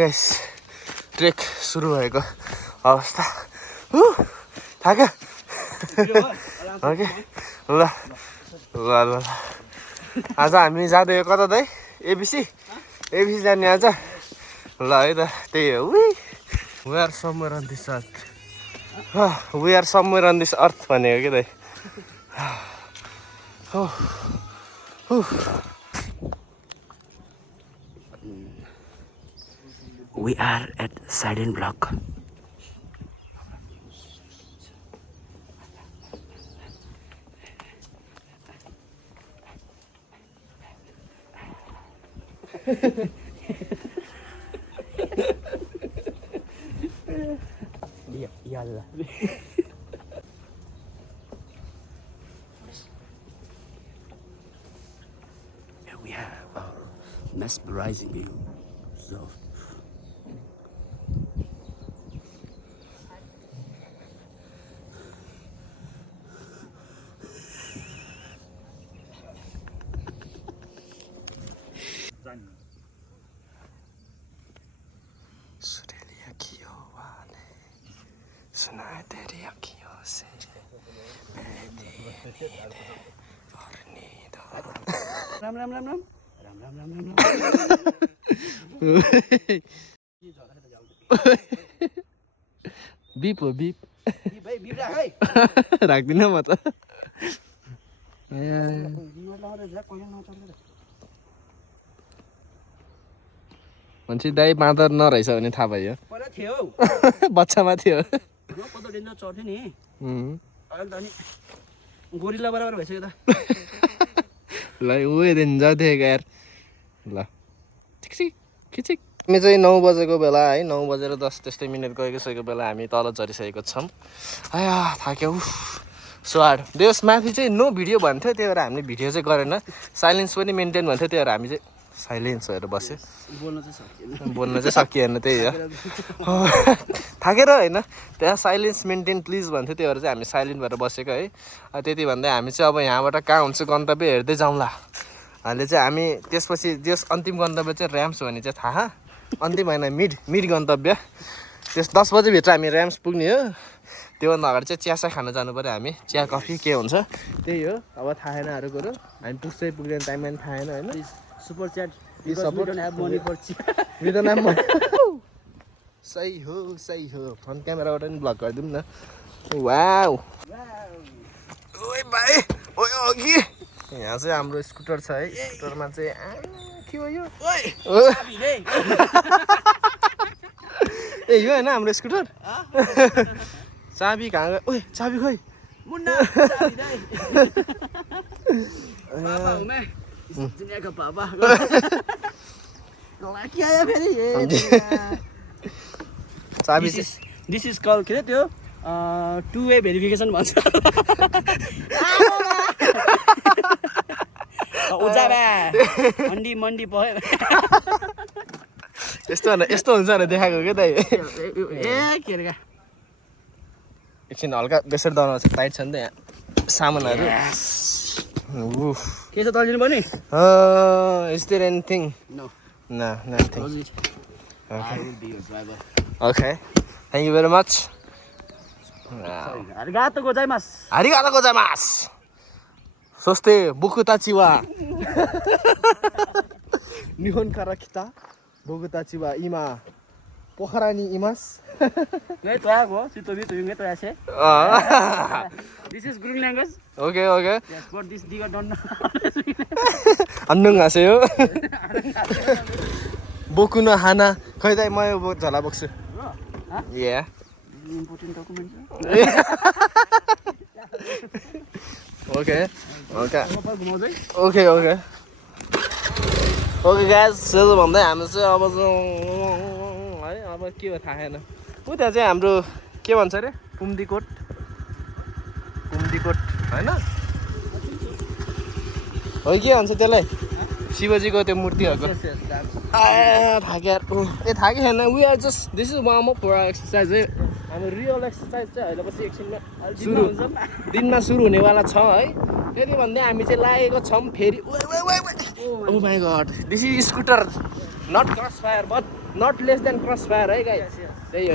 Guys trek सुरु भएको अवस्था थाक्यो ओके ल ल ल आज हामी जाँदै कता दाइ एबिसी जाने आज ल है त त्यही हो we are somewhere on this earth we are somewhere on this earth भनेको के दाइ We are at Silent Block. Yalla. Here we have our mesmerizing view. So. सुरेलिया कियो वाले सुना तेरी अखियों से राम राम राम राम राम राम राम राम बीप हो बीप भाइ बिप राख है राख्दिन म त मान्छे दाइ बाँदर नरहेछ भने थाहा भयो बच्चामा थियो चढ्थ्यो नि अहिले त अनि गोरिल्ला बराबर भइसक्यो त ल उयो दिन जाँदै यार ल खिचिक हामी चाहिँ 9 बजेको बेला है 9 बजेर 10 त्यस्तै मिनट गइसकेको बेला हामी तल झरिसकेको छौँ आया थाक्यो स्वाड देश माथि चाहिँ नो भिडियो भन्थ्यो त्यही भएर हामीले भिडियो चाहिँ गरेन साइलेन्स पनि मेन्टेन भन्थ्यो त्यही भएर हामी चाहिँ साइलेन्स भएर बस्यो बोल्न चाहिँ सकिएन त्यही हो थाकेर होइन त्यहाँ साइलेन्स मेन्टेन प्लिज भन्थ्यो त्यही भएर चाहिँ हामी साइलेन्ट भएर बसेको है त्यति भन्दै हामी चाहिँ अब यहाँबाट कहाँ हुन्छ गन्तव्य हेर्दै जाउँला हामीले चाहिँ हामी त्यसपछि त्यस अन्तिम गन्तव्य चाहिँ ऱ्याम्स भन्ने चाहिँ थाहा अन्तिम होइन मिड गन्तव्य त्यस 10 बजेभित्र हामी ऱ्याम्स पुग्ने हो त्योभन्दा अगाडि चाहिँ चियासा खान जानु पऱ्यो हामी चिया कफी के हुन्छ त्यही हो अब थाहा छैन अरू कुरो हामी पुग्दै पुग्दैन टाइममा पनि थाहा छैन होइन सुपर च्याट सही हो फ्रन्ट क्यामेराबाट पनि ब्लक गरिदिउँ न वाउ ओए भाइ ओए अघि यहाँ चाहिँ हाम्रो स्कुटर छ है स्कुटरमा चाहिँ के हो यो ए यो होइन हाम्रो स्कुटर चाबी कहाँ गयो ओए चाबी खोइ दुनियाँको पापा के आयो फेरि चाबी दिस इज कल के त्यो 2-वे भेरिफिकेसन भन्छ मन्डी भयो यस्तो हुन्छ भने देखाएको क्या दाइ ए के अरे एकछिन हल्का बेसर दर्न चाहिँ टाइट छ नि त यहाँ सामानहरू के छ तलिनु पनि is there anything no nothing I will be your driver. Okay, thank you very much. Arigato gozaimasu. Soste boku tachi wa Nihon kara kita boku tachi wa ima pokhara ni imasu. This is Gurung language. Okay. Yes, but this digger don't know. Annung aseyo. Boku no hana. Khoi dai ma yo jhala boksu. Yeah. Important document. Okay. Okay guys, so भन्दै हामी चाहिँ अब है अब के हो थाहा छैन उता चाहिँ हाम्रो के भन्छ रे कुम्दीकोट हैन हो के भन्छ त्यसलाई शिवजीको त्यो मूर्तिहरुको थाक्यो ए थाक्यो छैन we are just this is warm up for exercise है हाम्रो रियल एक्सरसाइज चाहिँ अहिले पछि एकछिनमा दिनमा सुरु हुनेवाला छ है त्यति भन्दै हामी चाहिँ लागेको छौं फेरि oh my god this is scooter not cross fire but Not less than Crossfire, right, guys? Yes, yes.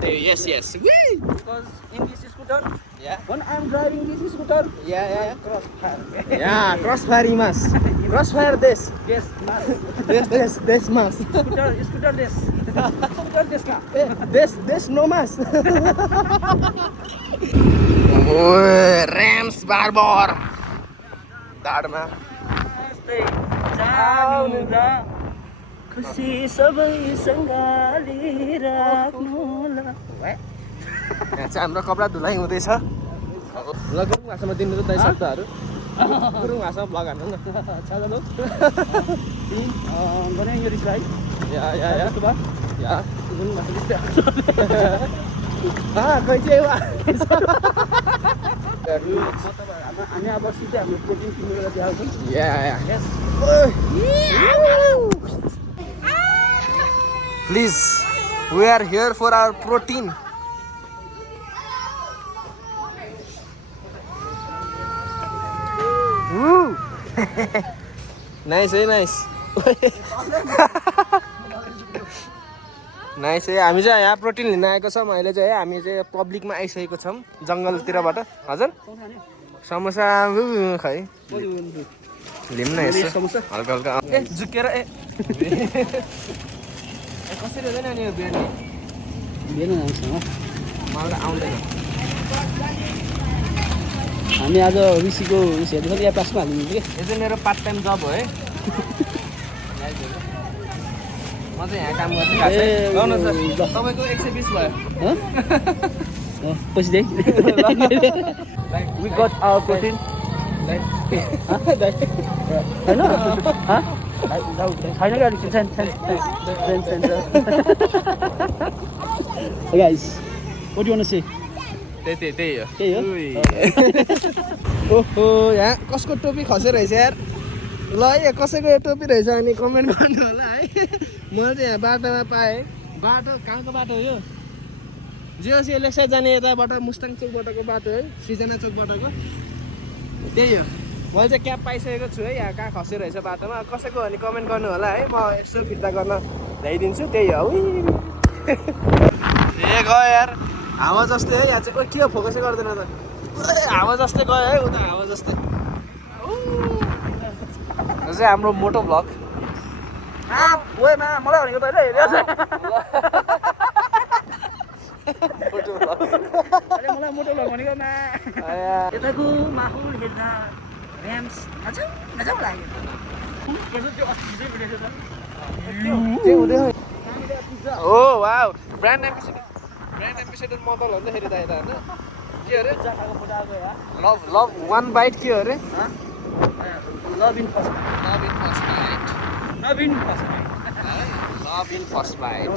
There, yes, yes. Whee! Because in this scooter, Yeah. when I'm driving this scooter, Yeah. crossfire. Yeah, Crossfire imas. Crossfire this. Yes, mas. This mas. Scooter this. Scooter this ka. This no mas. Oh, Rams Barber. Dadma. Stay. जानु र खुसी सबैसँग लिइराख्नुला। यहाँ चाहिँ हाम्रो कपडा धुलाइ हुँदैछ। ल गुरुङ भाषामा दिनु त दाइ शब्दहरू। गुरुङ भाषामा ब्लग हान्नु न। चलो गरे यो रिस भाइ या यस्तो भयो या गुरुङ भाषा त्यस्तै खै चाहिँ हामी अब सिधै हाम्रो प्रोटिन किनेर ल्याउँछौँ। या यस Please, we are here for our protein. Woo! Nice, nice. Nice है हामी चाहिँ यहाँ प्रोटिन लिन आएको छौँ अहिले चाहिँ हामी चाहिँ पब्लिकमा आइसकेको छौँ जङ्गलतिरबाट हजुर समोसा खै लिउँ न यसो हल्का हल्का ए झुकेर ए कसरी हुँदैन नि यो बिर्नी लिएन हामीसँग मलाई त आउँदैन हामी आज ऋषिको उस हेर्दै या पासमा हालिदिनु कि यो चाहिँ मेरो पार्ट टाइम जब हो है म चाहिँ यहाँ काम गर्छु गाउनु सर तपाईँको 120 भयो पछि they we got our protein होइन छैन क्या अलिक छैन guys what do you want to say त्यही हो त्यही हो ओहो यहाँ कसको टोपी खसेर रहेछ यार ल है कसैको यो टोपी रहेछ अनि कमेन्ट गर्नु होला है मैले चाहिँ यहाँ बाटोमा पाएँ बाटो कहाँको बाटो हो यो जिओसी एलेक्सा जाने यताबाट मुस्ताङ चोकबाटको बाटो है सृजना चोकबाटको त्यही हो मैले चाहिँ क्याब पाइसकेको छु है यहाँ कहाँ खसेर रहेछ बाटोमा कसैको अनि कमेन्ट गर्नु होला है म यसो फिर्ता गर्न ल्याइदिन्छु त्यही हो ए गयो यार हावा जस्तै है यहाँ चाहिँ के हो फोकसै गर्दैन त हावा जस्तै गयो है उता हावा जस्तै यो चाहिँ हाम्रो मोटो भ्लग मलाई भनेको त मलाई मोटो भ्लग भनेको यताको माहौल हेर्दा ऱ्याम्स नजाउ लाग्यो त्यो अस्ति चाहिँ भिडियो छ ओ वाउ ब्रान्ड एम्बेसेडर मोबाइल भन्दाखेरि त यता होइन के अरे लभ वान बाइट के हो अरे लभ इन फर्स्ट बाइट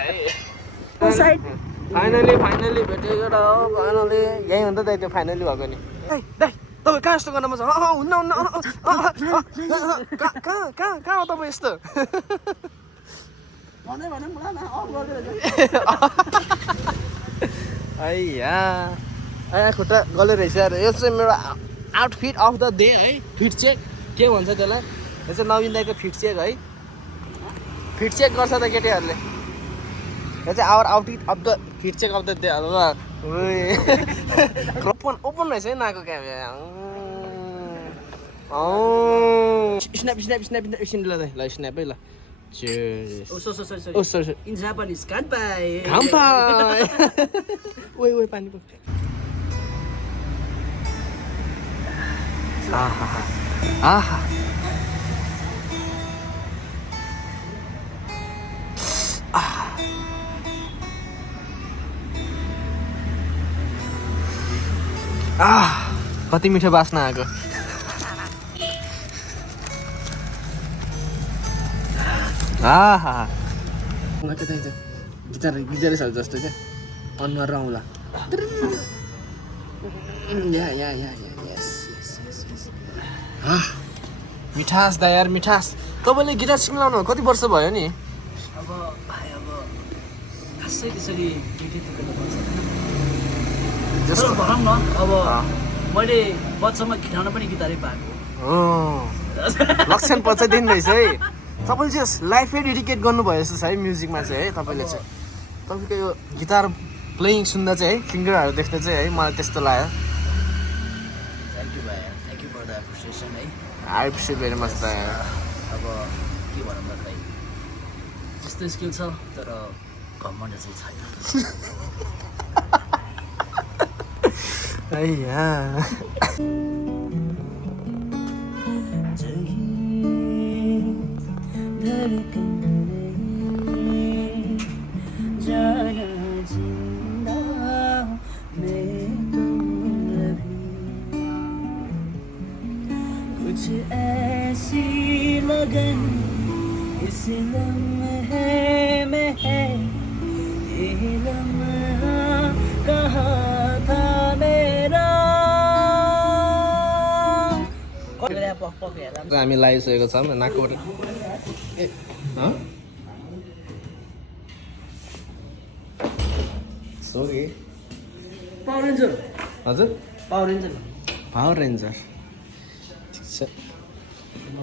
है फाइनली भेटेको र फाइनली यही हो नि त त्यो फाइनली भएको नि दाइ तपाईँ कहाँ यस्तो गर्न मजा हुन्न कहाँ हो तपाईँ यस्तो खुट्टा गले रहेछ यार यो चाहिँ मेरो आउटफिट अफ द डे है फिट चेक के भन्छ त्यसलाई यो चाहिँ नवीन दाइको फिट चेक है फिट चेक गर्छ त केटीहरूले यो चाहिँ our outfit of the fit check of the day open रहेछ है नाको क्या स्न्याप एकछिन ल स्न्याप है ल sorry. In Japanese, kanpai. Kanpai. Wait, पानी पो. आहा. कति मिठो बास्ना आएको. गिटारहरू जस्तो क्या अनुहार र औँला मिठास दा यार मिठास तपाईँले गिटार सिक्नु कति वर्ष भयो नि अब भाइ अब खासै त्यसरी जस्तो भनौँ न अब मैले बच्चामा खिटाउन पनि गिटारै पाएको लक्षण पछि दिन रहेछ है तपाईँले चाहिँ लाइफै डेडिकेट गर्नुभयो जस्तो छ है म्युजिकमा चाहिँ है तपाईँले चाहिँ तपाईँको यो गिटार प्लेइङ सुन्दा चाहिँ है फिङ्गरहरू देख्दा चाहिँ है मलाई त्यस्तो लाग्यो थ्याङ्क यू भाइ thank you for the appreciation है I appreciate very much the अब के भनौँ न खै त्यस्तो स्किल छ तर घमण्ड चाहिँ छैन कुछ ऐसी लगन इस लम्हे में है ये लम्हा कहाँ था मेरा हामी लगाइसकेको छौँ नाकबाट सोके पावर रेन्जर हजुर पावर रेन्जर पावर रेन्जर ठिक छ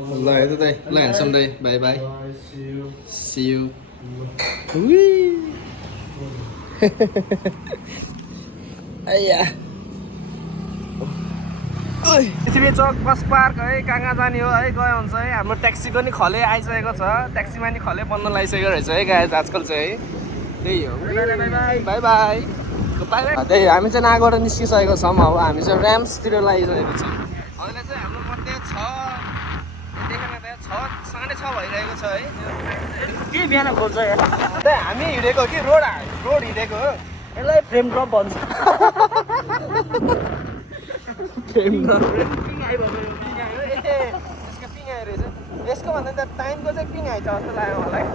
ल हेर्नु दाइ ल ह्यान्डसम दाइ बाई बाई सी यू आइया पृथ्वी चौक बस पार्क है कहाँ कहाँ जाने हो है गयो हुन्छ है हाम्रो ट्याक्सीको नि खले आइसकेको छ ट्याक्सीमा नि खले बन्द लगाइसकेको रहेछ है गाइज आजकल चाहिँ है त्यही हो बाई बाई त्यही हामी चाहिँ नागबाट निस्किसकेको छौँ अब हामी चाहिँ ऱ्याम्सतिर लागिसकेको छौँ अहिले चाहिँ हाम्रो मध्ये 6:30 भइरहेको छ है के बिहान खोज्छ यार हामी हिँडेको कि रोड हिँडेको हो यसलाई फ्रेम ड्रप भन्छ फ्रेम ड्रप पिङ आयो यसको पिङ आयो रहेछ यसको भन्दा त टाइमको चाहिँ पिङ आइछ जस्तो लाग्यो मलाई